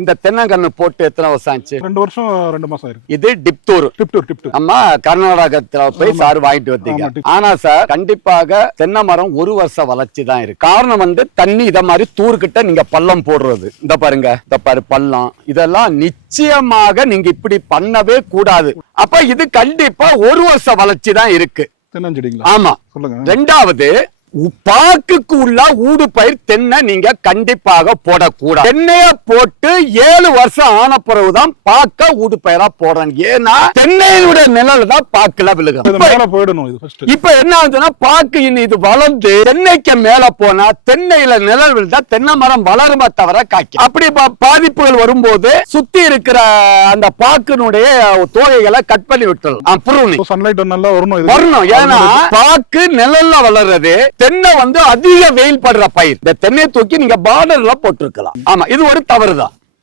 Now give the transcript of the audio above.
இந்த தென்னங்கன்னு போட்டு எத்தனை வருஷம் ஆச்சு? ரெண்டு வருஷம் ரெண்டு மாசம் இருக்கு இது டிப்தூர். Tiptur Tiptur. நம்ம கர்நாடகத்துல போய் சார் வாங்கிட்டு வந்தீங்க. ஆனா சார் கண்டிப்பாக தென்னை மரம் ஒரு வருஷ வளர்ச்சி தான் இருக்கு. காரணம் வந்து தண்ணி இத மாதிரி தூர்கிட்ட நீங்க பள்ளம் போடுறது. இந்த பாருங்க இந்த பாரு பள்ளம். இதெல்லாம் நிச்சயமாக நீங்க இப்படி பண்ணவே கூடாது. அப்ப இது கண்டிப்பா ஒரு வருஷ வளர்ச்சி தான் இருக்கு. ஆமா. சொல்லுங்க. ரெண்டாவது பாக்குக்கு உள்ள ஊடு பயிர் தென்னை நீங்க கண்டிப்பாக போடக்கூடாது. தென்னைய போட்டு ஏ வருஷம் ஆன பிறகுதான் பாக்க ஊடு பயிரா போடுறாங்க. ஏன்னா தென்னையினுடைய நிழல் தான் பாக்குல விழுகும் போயிடணும் இப்ப என்ன ஆகுதுன்னா பாக்கு இனி இது வளர்ந்து தென்னைக்கு மேல போனா தென்னையில நிழல் விழுந்தா தென்னை மரம் வளருமா தவிர காய்க்கும். அப்படி பாதிப்புகள் வரும்போது சுத்தி இருக்கிற அந்த பாக்கினுடைய தோகைகளை கட் பண்ணி விட்டுறலாம் புருணி. சன்லைட் நல்லா வரணும் வரணும். ஏன்னா பாக்கு நிழல்ல வளர்றது தென்னை வந்து அதிக வெயில் படுற பயிர். இந்த தென்னை தூக்கி நீங்க பார்டர்ல போட்டிருக்கலாம். ஆமா இது ஒரு தவறு தான்